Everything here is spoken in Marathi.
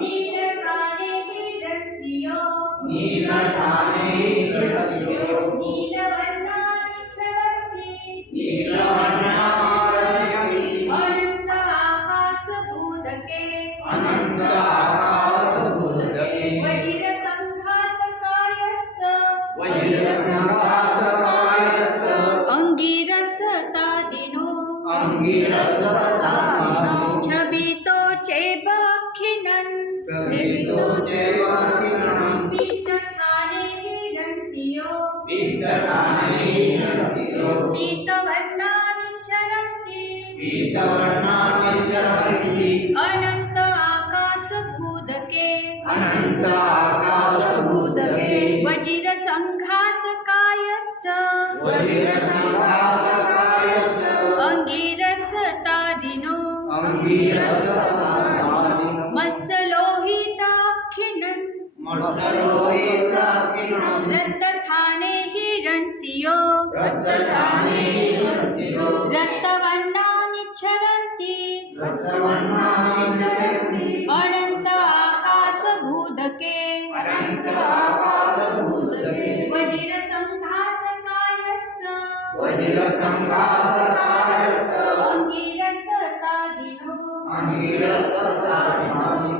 नीलठाणे हिरण्यो नीलठाणे हिरण्यो नीलवर्णानिच्छरन्ति नीलवर्णानिच्छरन्ति अनन्त आकाशभूतके अनन्त आकाशभूतके वज्रसङ्घातकायस्य वज्रसङ्घातकायस्य अङ्गिरसतादिनो अङ्गिरसतादिनो छबितो चैवाखिनन् छबितो चैवाखिनन् पीतठाणे हिरण्यो पीतठाणे हिरण्यो पीतवर्णानिच्छरन्ति पीतवर्णानिच्छरन्ति अनन्त आकाशभूतके अनन्त आकाशभूतके वज्रसङ्घातकायस्य वज्रसङ्घातकायस्य अङ्गिरसतादिनो अङ्गिरसतादिनो मत्सलोहिताखिनन् मत्सलोहिताखिनन् रक्तठाणे हिरण्यो रक्तठाणे हिरण्यो रक्तवर्णानिच्छरन्ति रक्तवर्णानिच्छरन्ति अनन्त आकाशभूतके अनन्त आकाशभूतके वज्रसङ्घातकायस्य वज्रसङ्घातकायस्य अङ्गिरसतादिनो अङ्गिरसतादिनो